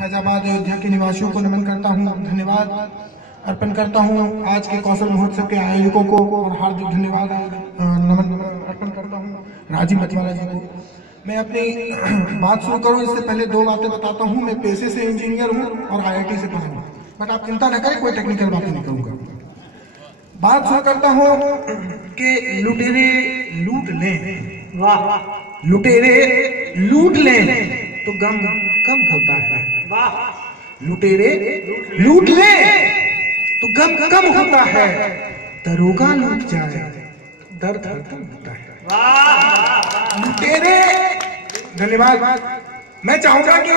फैजाबाद अयोध्या के निवासियों को नमन करता हूँ, धन्यवाद अर्पण करता हूँ। आज के कौशल महोत्सव के आयोजकों को और हार्दिक धन्यवाद नमन अर्पण करता हूँ राजीव मतवाला जी को। मैं अपनी बात शुरू करूँ इससे पहले दो बातें बताता हूँ। मैं पेशे से इंजीनियर हूँ और IIT से पढ़ा हूँ, बट आप चिंता न करें, कोई टेक्निकल बातें नहीं करूँगा। बात शुरू करता हूँ कि लुटेरे लूट लें, वाह, लुटेरे लूट लें तो गम कम होता है, वाह, लुटेरे लूट लें तो गम कम होता है, दरोगा लूट जाए दर्द खत्म होता है, वाह, लुटेरे। धन्यवाद। मैं चाहूंगा कि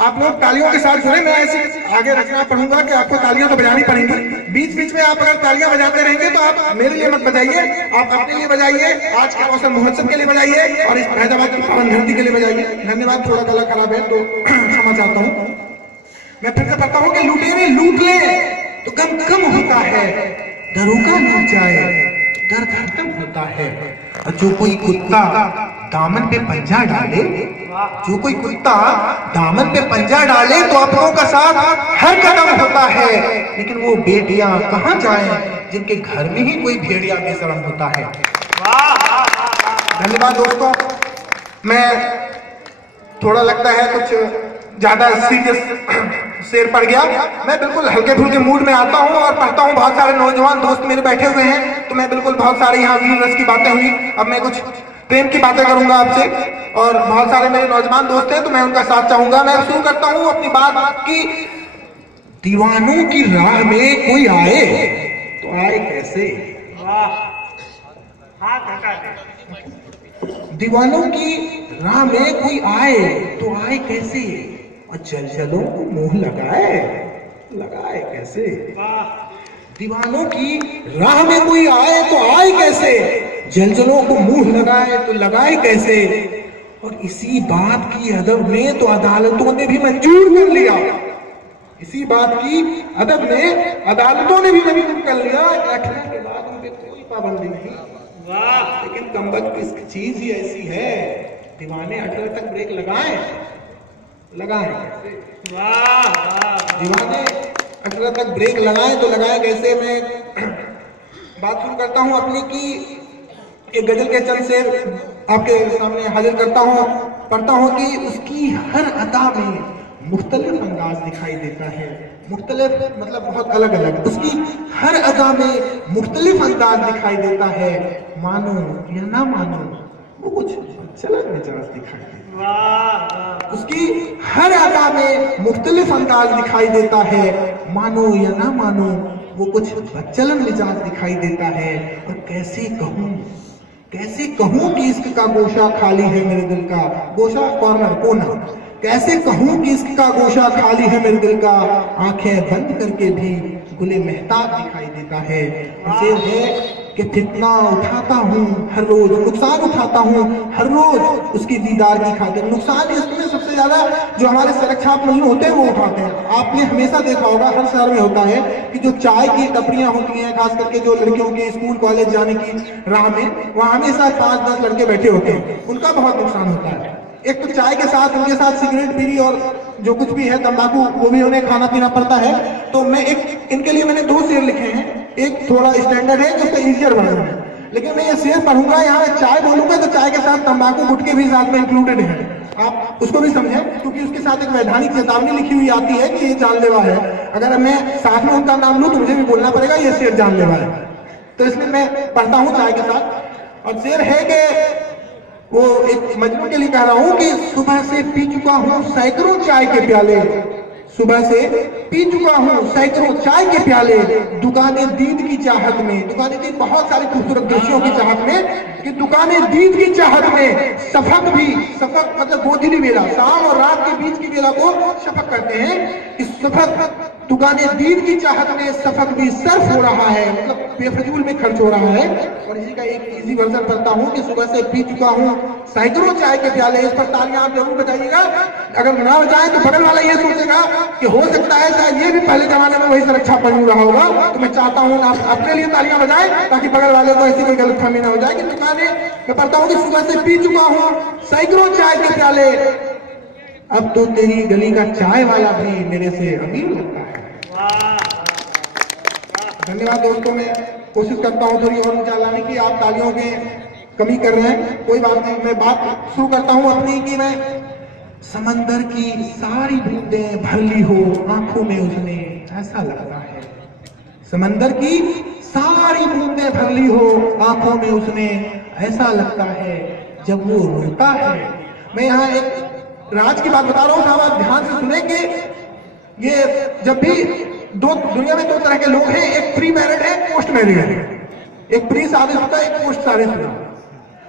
आप लोग तालियों के साथ जुड़े। मैं ऐसे आगे रचना पढ़ूंगा कि आपको तालियां तो बजानी पड़ेंगी। बीच बीच में आप अगर तालियां बजाते रहेंगे तो आप मेरे लिए मत बजाइए, आप अपने लिए बजाइए, आज के कौशल महोत्सव के लिए बजाइए और इस फैजाबाद की पावन धरती के लिए बजाइए। धन्यवाद। थोड़ा गला खराब है तो क्षमा चाहता हूँ। मैं फिर से पढ़ता हूँ कि लुटेरे लूट ले तो गम कम होता है, दरोगा लूट जाए दर्द खत्म होता है, और जो कोई कुत्ता दामन पे पंजा डाले, जो कोई कुत्ता दामन पे पंजा डाले तो अपनों का साथ हर कदम होता है, लेकिन वो बेटियां कहाँ जाएं जिनके घर में ही कोई भेड़िया बेशरम होता है। धन्यवाद दोस्तों। मैं थोड़ा लगता है कुछ ज्यादा सीरियस शेर पड़ गया। मैं बिल्कुल हल्के फुल्के मूड में आता हूँ और पढ़ता हूँ। बहुत सारे नौजवान दोस्त मेरे बैठे हुए हैं तो मैं बिल्कुल बहुत सारे यहाँ वीर रस की बातें हुई। अब मैं कुछ प्रेम की बातें करूंगा आपसे और बहुत सारे मेरे नौजवान दोस्त हैं तो मैं उनका साथ चाहूंगा। मैं शुरू करता हूँ अपनी बात की। दीवानों की राह में कोई आए तो आए कैसे, दीवानों की राह में कोई आए तो आए कैसे, और जलजलों को मुंह लगाए लगाए कैसे। दीवानों की राह में कोई आए तो आए कैसे, जलजलों को मुंह लगाए तो लगाए कैसे, और इसी बात की अदब में तो अदालतों ने भी मंजूर कर लिया, इसी बात की अदब में अदालतों ने भी मंजूर कर लिया। 18 के बाद उन पे कोई पाबंदी नहीं। वाह, लेकिन कमबख्त इसकी चीज ही ऐसी है, दीवाने 18 तक ब्रेक लगाए लगाए, वाह, दीवाने 18 तक ब्रेक लगाए तो लगाए कैसे। मैं बात शुरू करता हूं अपनी की एक गजल के चंद शेर आपके सामने हाजिर करता हूं। पढ़ता हूं कि उसकी हर अदा में मुख्तलिफ अंदाज दिखाई देता है, मुख्तलिफ मतलब बहुत अलग अलग, उसकी हर अदा में मुख्तलिफ अंदाज दिखाई देता है, मानो या ना मानो वो कुछ चलत मिजाज दिखाई देता है, उसकी हर अदा में मुख्तलिफ अंदाज दिखाई देता है, मानो या ना मानो वो कुछ चलन मिजाज दिखाई देता है। और कैसे कहूं कि इश्क का गोशा खाली है मेरे दिल का, गोशा कॉर्नर कोना, कैसे कहूं कि इश्क का गोशा खाली है मेरे दिल का, आंखें बंद करके भी गुले मेहताब दिखाई देता है। शेर है कि फितना उठाता हूँ हर रोज, नुकसान उठाता हूँ हर रोज उसकी दीदार की खातिर। नुकसान इसमें सबसे ज्यादा जो हमारे सड़क छाप मजनू होते हैं वो उठाते हैं। आपने हमेशा देखा होगा हर शहर में होता है कि जो चाय की टपरियां होती हैं, खास करके जो लड़कियों के स्कूल कॉलेज जाने की राह में, वहां हमेशा 5-10 लड़के बैठे होते हैं, उनका बहुत नुकसान होता है। एक तो चाय के साथ उनके साथ सिगरेट बीड़ी और जो कुछ भी है तंबाकू वो भी उन्हें खाना पीना पड़ता है। तो मैं एक इनके लिए मैंने 2 शेर लिखे हैं, एक थोड़ा स्टैंडर्ड है जो इजियर वर्जन है, लेकिन मैं ये शेर पढ़ूंगा यहाँ चाय बोलूंगा तो चाय के साथ तंबाकू गुटके भी साथ में इंक्लूडेड है, आप उसको भी समझें, क्योंकि उसके साथ एक वैधानिक चेतावनी लिखी हुई आती है कि ये जानलेवा है। अगर मैं साथ में उनका नाम लूं तो मुझे भी बोलना पड़ेगा ये शेर जानलेवा है। तो इसलिए मैं पढ़ता हूँ चाय के साथ। और शेर है कि वो एक मजनू के लिए कह रहा हूं कि सुबह से पी चुका हूं सैकड़ों चाय के प्याले, सुबह से पी चुका हूं सैकड़ों चाय के प्याले, दुकानें दीद की चाहत में, दुकानें दीद बहुत सारी खूबसूरत दृश्यों की चाहत में, कि दुकानें दीद की चाहत में, सफक भी, सफक मतलब गोधूली बेला, शाम और रात के बीच की बेला को शफक करते हैं। इस सफक दुकानें दीद की चाहत में सफक भी सर्फ हो रहा है, मतलब बेफजूल में खर्च हो रहा है। और इसी का एक इजी वर्जन करता हूँ कि सुबह से पी चुका हूँ सैकड़ों चाय के प्याले। इस पर तालियां आप जरूर बजाइएगा, अगर ना बजाए तो बगल वाला ये सोचेगा कि हो सकता है शायद ये भी पहले जमाने में वही सुरक्षा पहनू रहा होगा। तो मैं चाहता हूँ आप अपने लिए तालियां बजाएं ताकि बगल वाले को ऐसी कोई गलतफहमी ना हो जाए कि दुकानें, मैं पढ़ता हूँ कि सुबह से पी चुका हूँ सैकड़ों चाय के प्याले, अब तो तेरी गली का चाय वाला भी मेरे से अमीर लगता है। धन्यवाद दोस्तों, मैं कोशिश करता हूँ थोड़ी और ऊंचा लाने की। आप तालियों के कमी कर रहे हैं, कोई बात नहीं। मैं बात शुरू करता हूँ अपनी कि मैं समंदर की सारी बूंदें भर ली हो आंखों में उसने ऐसा लगता है। समंदर की सारी बूंदें भर ली हो आंखों में उसने ऐसा लगता है जब वो रोता है। मैं यहाँ एक राज की बात बता रहा हूँ साहब, आप ध्यान से सुने कि ये जब भी दुनिया में दो तरह के लोग हैं, एक प्री मैरिड है, पोस्ट मैरिड है। एक प्री शादीशुदा, एक पोस्ट शादीशुदा।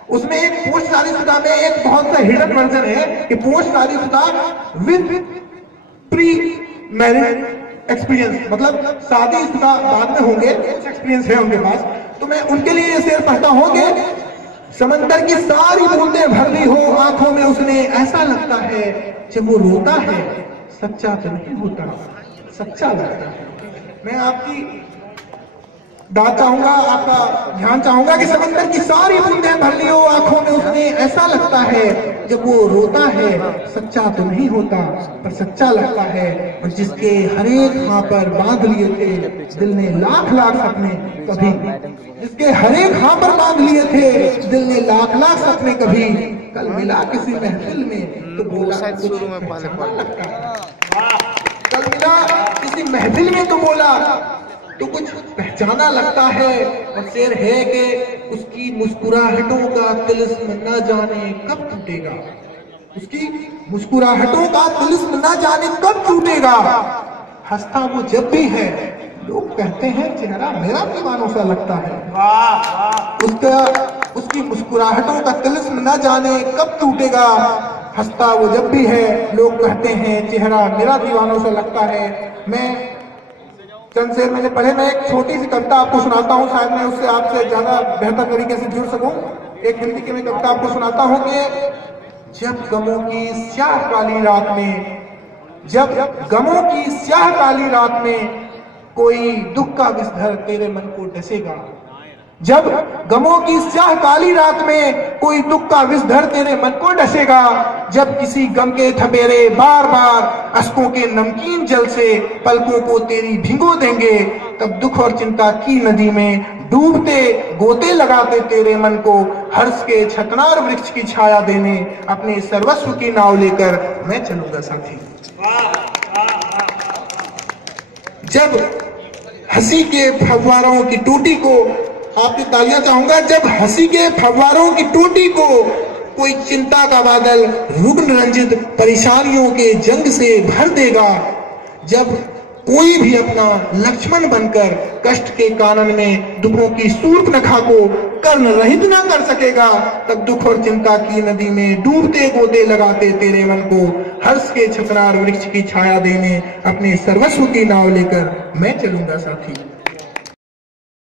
उसमें एक पोस्ट शादीशुदा में एक बहुत सा हिडन वर्जन है कि पोस्ट शादीशुदा विद प्री मैरिज एक्सपीरियंस, मतलब शादीशुदा बाद में होंगे, कुछ एक्सपीरियंस है उनके पास। तो मैं उनके लिए ये शेर पढ़ता हूं कि समंदर की सारी बूंदें भर ली हो आंखों में उसने ऐसा लगता है जब वो रोता है सच्चा तो नहीं होता, सच्चा लगता है। मैं आपकी दाद चाहूंगा, आपका ध्यान चाहूंगा कि समंदर की सारी बूंदें भर ली हो आंखों में उसने ऐसा लगता है जब वो रोता है सच्चा तो नहीं होता पर सच्चा लगता है। और जिसके हर एक हां पर बांध लिए थे दिल ने लाख लाख सपने कभी, जिसके हर एक हां पर बांध लिए थे दिल ने लाख लाख सपने कभी, कल मिला किसी महफिल में तो बोला लगता है। कल मिला किसी महफिल में तो बोला तो कुछ पहचाना लगता है। और शेर है कि उसकी मुस्कुराहटों का तिलिस्म न जाने कब टूटेगा, उसकी मुस्कुराहटों का तिलिस्म न जाने कब टूटेगा। हंसता वो जब भी है लोग कहते हैं चेहरा मेरा दीवानों सा लगता है। उसकी मुस्कुराहटों का तिलिस्म न जाने कब टूटेगा। हंसता वो जब भी है लोग कहते हैं चेहरा मेरा दीवानों सा लगता है। मैं चंद शेर मैंने पढ़े, मैं एक छोटी सी कविता आपको सुनाता हूँ, शायद मैं उससे आपसे ज्यादा बेहतर तरीके से जुड़ सकूं। एक हिंदी की मैं कविता आपको सुनाता हूँ कि जब गमों की स्याह काली रात में, जब गमों की स्याह काली रात में कोई दुख का विषधर तेरे मन को डसेगा, जब गमों की स्याह काली रात में कोई दुख का विषधर तेरे मन को डसेगा, जब किसी गम के थपेरे बार बार अश्कों के नमकीन जल से पलकों को तेरी भिगो देंगे, तब दुख और चिंता की नदी में डूबते गोते लगाते तेरे मन को हर्ष के छतनार वृक्ष की छाया देने अपने सर्वस्व की नाव लेकर मैं चलूंगा साथी। जब हंसी के फव्वारों की टूटी को, आपकी तालियां चाहूंगा, जब हंसी के फव्वारों की टूटी को कोई चिंता का बादल रुग्ण रंजित परेशानियों के जंग से भर देगा, जब कोई भी अपना लक्ष्मण बनकर कष्ट के कानन में दुखों की शूर्पणखा को कर्ण रहित न कर सकेगा, तब दुख और चिंता की नदी में डूबते गोते लगाते तेरे मन को हर्ष के छतनार वृक्ष की छाया देने अपने सर्वस्व की नाव लेकर मैं चलूंगा साथी।